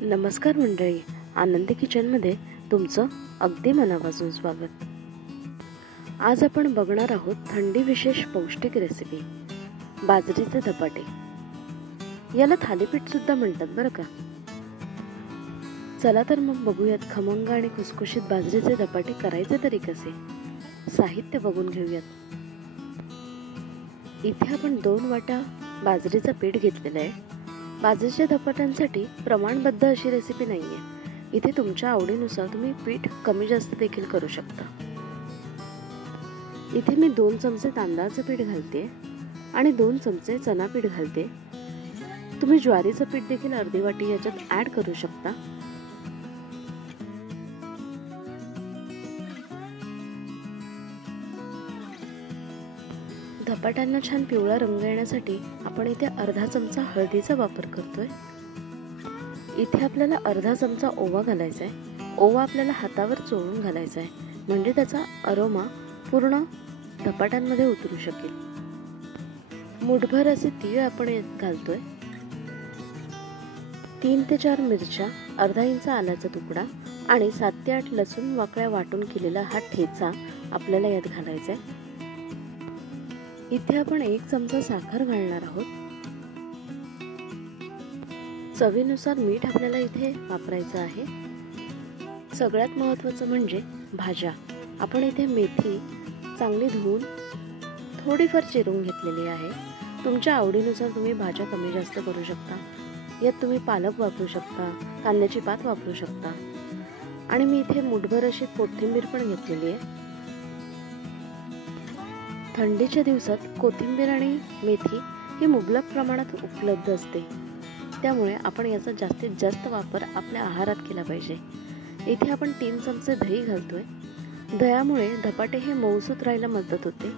नमस्कार मंडळी, आनंदी किचनमध्ये तुमचं अगदी मनापासून स्वागत. आज आपण बघणार आहोत थंडी विशेष पौष्टिक रेसिपी बाजरीचे धपाटे. याला थालीपीठ सुद्धा म्हणतात बरं का. चला तर मग बघूयात खमंग आणि खुसखुशीत बाजरीचे धपाटे करायचे तरी कसे. साहित्य बघून घेऊयात. इथे आपण 2 वाट्या बाजरीचं पीठ घेतलेलं आहे. बाजरीच्या धपाट्यांसाठी प्रमाणबद्ध अशी रेसिपी नाहीये. इथे तुमच्या आवडीनुसार तुम्ही पीठ कमी जास्त देखील करू शकता. इथे मी 2 चमचे तांदळाचं पीठ घालते आणि 2 चमचे चणा पीठ घालते. तुम्ही ज्वारीचं पीठ देखील अर्धी वाटी याच्यात ऍड करू शकता. धपाट्यांना छान पिवळा रंग येण्यासाठी आपण इथे अर्धा चमचा हळदीचा वापर करतोय. इथे आपल्याला अर्धा चमचा ओवा घालायचा आहे. ओवा आपल्याला हातावर चोळून घालायचा आहे, म्हणजे त्याचा अरोमा पूर्ण धपाट्यांमध्ये उतरू शकेल. मुठभर असे तीळ आपण घालतोय. 3 ते 4 मिरच्या, अर्धा इंच आल्याचा तुकडा आणि 7 ते 8 लसूण वाकळ्या वाटून केलेला हा ठेचा आपल्याला यात घालायचा आहे. इथे आपण 1 चमचा साखर घालणार आहोत. चवीनुसार मीठ आपल्याला इथे वापरायचं आहे. सगळ्यात महत्त्वाचं म्हणजे भाज्या. आपण इथे मेथी चांगली धुवून थोडीफार चिरून घेतलेली आहे. तुमच्या आवडीनुसार तुम्ही भाज्या कमी जास्त करू शकता. यात तुम्ही पालक वापरू शकता, कांद्याची पात वापरू शकता आणि मी इथे मुठभर अशी कोथिंबीर पण घेतलेली आहे. थंडीच्या दिवसात कोथिंबीर आणि मेथी ही मुबलक प्रमाणात उपलब्ध असते, त्यामुळे आपण याचा जास्तीत जास्त वापर आपल्या आहारात केला पाहिजे. इथे आपण 3 चमचे दही घालतोय. दह्यामुळे धपाटे हे मऊसूत राहायला मदत होते.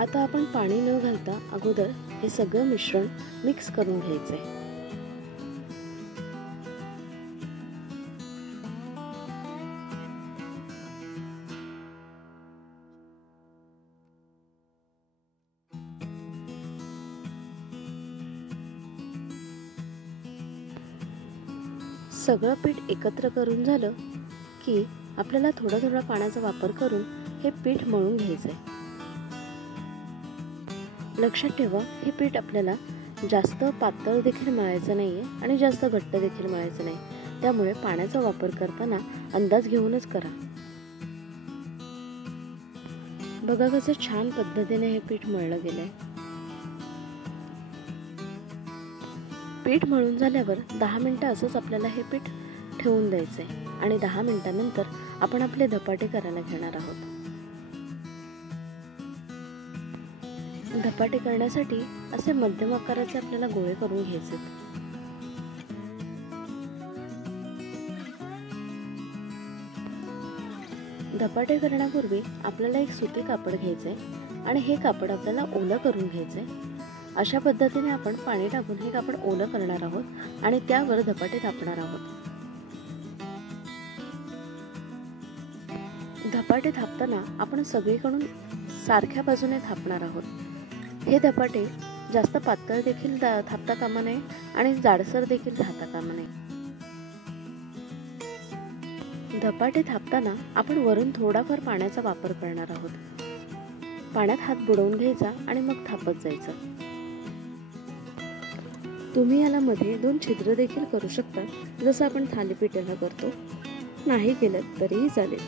आता आपण पाणी न घालता अगोदर हे सगळं मिश्रण मिक्स करून घ्यायचंय. सगळं पीठ एकत्र करून झालं की आपल्याला थोडा थोडा पाण्याचा वापर करून हे पीठ मळून घ्यायचंय. लक्षात ठेवा, हे पीठ आपल्याला जास्त पातळ देखील मळायचं नाहीये आणि जास्त घट्ट देखील मळायचं नाही. त्यामुळे पाण्याचा वापर करताना अंदाज घेऊनच करा. बघा कसं छान पद्धतीने हे पीठ मळलं गेलंय. पीठ मळून झाल्यावर 10 मिनिटं असंच आपल्याला हे पीठ ठेवून द्यायचंय आणि 10 मिनिटांनंतर आपण आपले धपाटे करायला घेणार आहोत. धपाटे करण्यासाठी असे मध्यम आकाराचे आपल्याला गोळे करून घ्यायचे. धपाटे करण्यापूर्वी आपल्याला एक सुती कापड घ्यायचंय आणि हे कापड आपल्याला ओलं करून घ्यायचंय. अशा पद्धतीने आपण पाणी टाकून हे कापड ओलं करणार आहोत आणि त्यावर धपाटे थापणार आहोत. धपाटे थापताना आपण सगळीकडून सारख्या बाजूने थापणार आहोत. हे धपाटे जास्त पातळ देखील थापता कामा नये आणि जाडसर देखील थापता कामा नये. धपाटे थापताना आपण वरून थोडाफार पाण्याचा वापर करणार आहोत. पाण्यात हात बुडवून घ्यायचा आणि मग थापत जायचं. तुम्ही याला मध्ये 2 छिद्र देखील करू शकता, जसं आपण थालीपीठाला करतो. नाही केलं तरीही चालेल.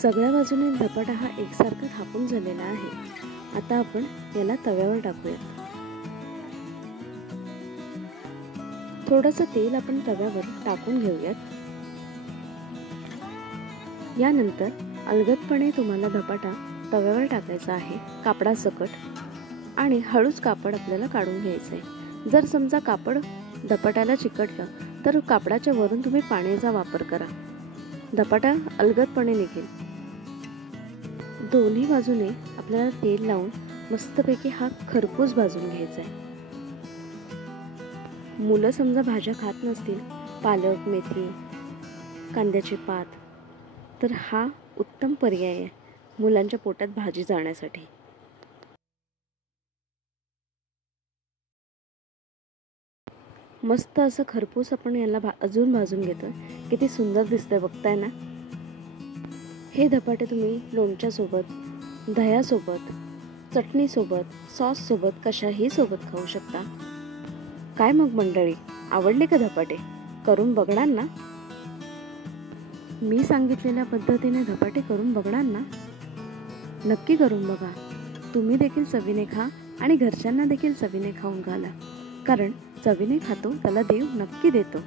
सगळ्या बाजूने धपाटा हा एकसारखा थापून झालेला आहे. आता आपण याला तव्यावर टाकूयात. थोडंसं तेल आपण तव्यावर टाकून घेऊयात. यानंतर अलगदपणे तुम्हाला धपाटा तव्यावर टाकायचा आहे, कापडासकट, आणि हळूच कापड आपल्याला काढून घ्यायचं आहे. जर समजा कापड धपाट्याला चिकटलं तर कापडाच्या वरून तुम्ही पाण्याचा वापर करा. धपाटा अलगदपणे निघेल. दोन्ही बाजूने आपल्याला तेल लावून मस्तपैकी हा खरपूस भाजून घ्यायचा आहे. मुलं समजा भाज्या खात नसतील, पालक, मेथी, कांद्याची पात, तर हा उत्तम पर्याय आहे मुलांच्या पोटात भाजी जाण्यासाठी. मस्त असं खरपूस आपण याला अजून भाजून घेतो. किती सुंदर दिसतंय बघताय ना. हे धपाटे तुम्ही लोणच्यासोबत, दह्यासोबत, चटणीसोबत, सॉससोबत, कशाही सोबत खाऊ शकता. काय मग मंडळी, आवडले का धपाटे? करून बघणार ना? मी सांगितलेल्या पद्धतीने धपाटे करून बघणार ना? नक्की करून बघा. तुम्ही देखील चवीने खा आणि घरच्यांना देखील चवीने खाऊन घाला. कारण चवीने खातो त्याला देव नक्की देतो.